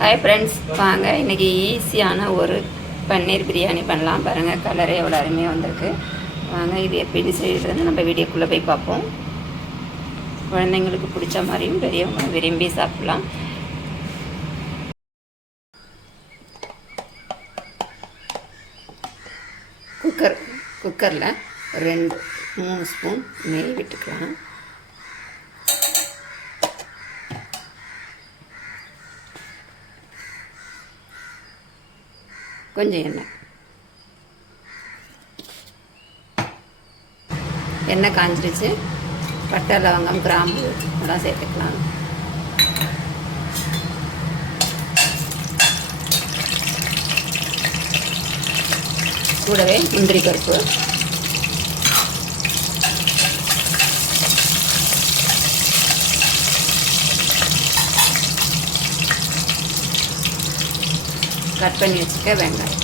Hi friends வாங்க இன்றைக்கி ஈஸியான ஒரு பன்னீர் பிரியாணி பண்ணலாம். பாருங்கள் கலரே எவ்வளோ அருமையாக வந்திருக்கு. வாங்க இது எப்படி செய்கிறது நம்ம வீடியோக்குள்ளே போய் பார்ப்போம். குழந்தைங்களுக்கு பிடிச்ச மாதிரியும் பெரியவங்க விரும்பி சாப்பிட்லாம். குக்கர் குக்கரில் ரெண்டு மூணு ஸ்பூன் நெய் விட்டுக்கலாம். கொஞ்சம் எண்ணெய். எண்ணெய் காஞ்சிருச்சு. பட்டை லவங்கம் கிராம்பு எல்லாம் சேர்த்துக்கலாம். கூடவே முந்திரி பருப்பு. கட் பண்ணி வச்சுக்க வெங்காயம்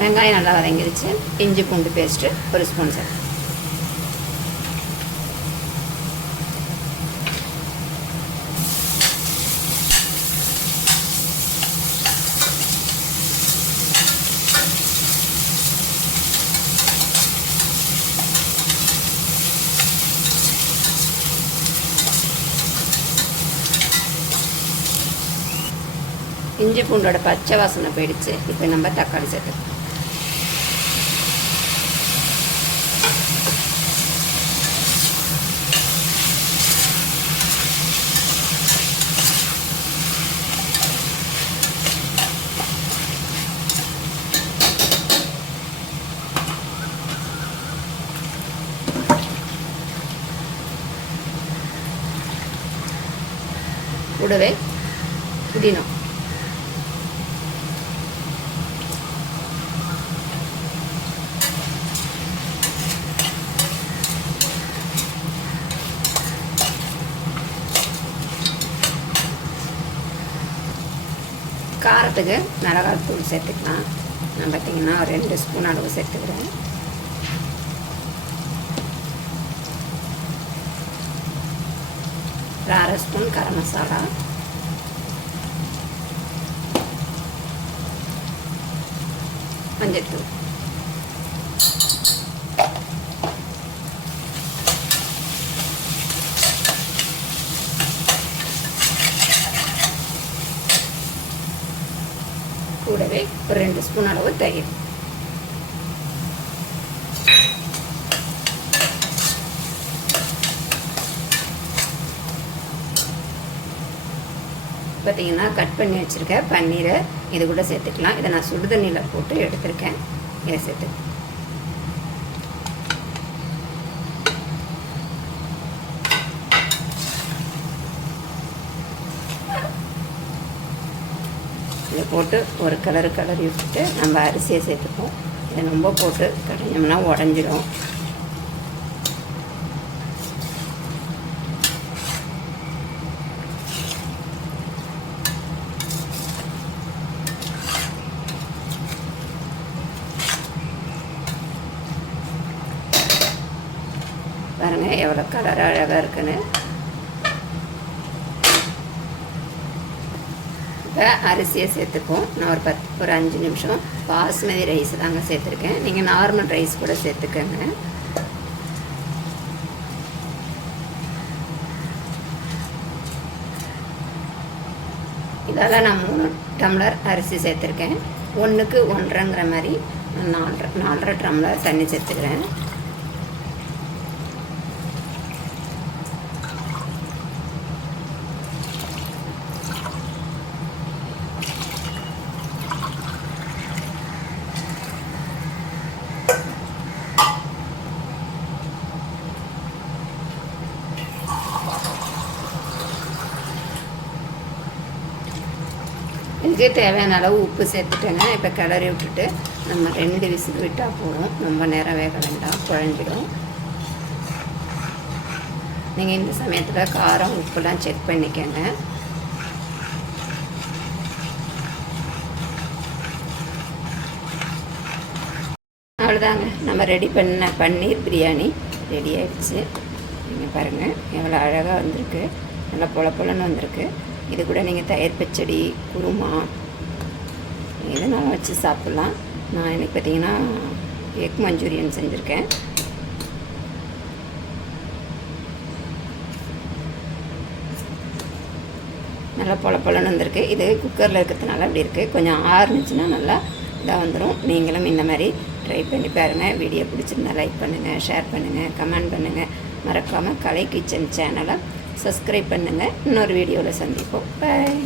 வெங்காயம் நல்லா வதங்கிருச்சு. இஞ்சி பூண்டு பேஸ்ட்டு ஒரு ஸ்பூன் சார் இஞ்சி பூண்டோட பச்சை வாசனை போயிடுச்சு. இப்போ நம்ம தக்காளி சேர்த்துக்கலாம் கூடவே புதினா. காரத்துக்கு மிளகாத்தூள் சேர்த்துக்கலாம். நான் பார்த்தீங்கன்னா ஒரு ரெண்டு ஸ்பூன் அளவு சேர்த்துக்கிறேன். ஒரு அரை ஸ்பூன் கரம் மசாலா. மஞ்சத்தூள். கூடவே ஒரு ரெண்டு ஸ்பூன் அளவு தயிர். பார்த்தீங்கன்னா கட் பண்ணி வச்சுருக்க பன்னீரை இது கூட சேர்த்துக்கலாம். இதை நான் சுடுதண்ணியில் போட்டு எடுத்திருக்கேன். இதை சேர்த்து இதை போட்டு ஒரு கலர் கலரி விட்டுட்டு நம்ம அரிசியை சேர்த்துப்போம். இதை ரொம்ப போட்டு கடைஞ்சோம்னா உடஞ்சிடும் பாருங்க எவ்வளோ கலர் அழகாக இருக்குன்னு. இப்போ அரிசியை சேர்த்துப்போம் நான் ஒரு பத்து ஒரு அஞ்சு நிமிஷம். பாஸ்மதி ரைஸ் தாங்க சேர்த்துருக்கேன். நீங்கள் நார்மல் ரைஸ் கூட சேர்த்துக்கோங்க. இதால் நான் மூணு டம்ளர் அரிசி சேர்த்துருக்கேன். ஒன்றுக்கு ஒன்றரைங்கிற மாதிரி நான் நாலரை நாலரை டம்ளர் தண்ணி சேர்த்துக்கிறேன். இதுக்கு தேவையான அளவு உப்பு சேர்த்துட்டேங்க. இப்போ கிளறி விட்டுட்டு நம்ம ரெண்டு விசில் விட்டால் போதும். ரொம்ப நேரம் வேக வேண்டாம். குழஞ்சிடும் நீங்கள் இந்த சமயத்தில் காரம் உப்புலாம் செக் பண்ணிக்கோங்க. அவ்வளோதாங்க நம்ம ரெடி பண்ண பன்னீர் பிரியாணி ரெடி ஆயிடுச்சு. நீங்கள் பாருங்கள் எவ்வளோ அழகாக வந்திருக்கு. நல்லா பொல பொலன்னு வந்திருக்கு. இது கூட நீங்கள் தயிர் பச்சடி குருமா எதுனாலும் வச்சு சாப்பிட்லாம். நான் எனக்கு பார்த்தீங்கன்னா எக் மஞ்சூரியன் செஞ்சுருக்கேன். நல்லா பொல பொலன்னு வந்திருக்கு. இது குக்கரில் இருக்கிறதுனால அப்படி இருக்குது கொஞ்சம் ஆறுனுச்சுன்னா நல்லா இதாக வந்துடும் நீங்களும் இந்த மாதிரி ட்ரை பண்ணி பாருங்கள் வீடியோ பிடிச்சிருந்தா லைக் பண்ணுங்கள் ஷேர் பண்ணுங்கள் கமெண்ட் பண்ணுங்கள் மறக்காமல் கலை கிச்சன் சேனலை சப்ஸ்கிரைப் பண்ணுங்கள் இன்னொரு வீடியோவில் சந்திப்போம். பாய்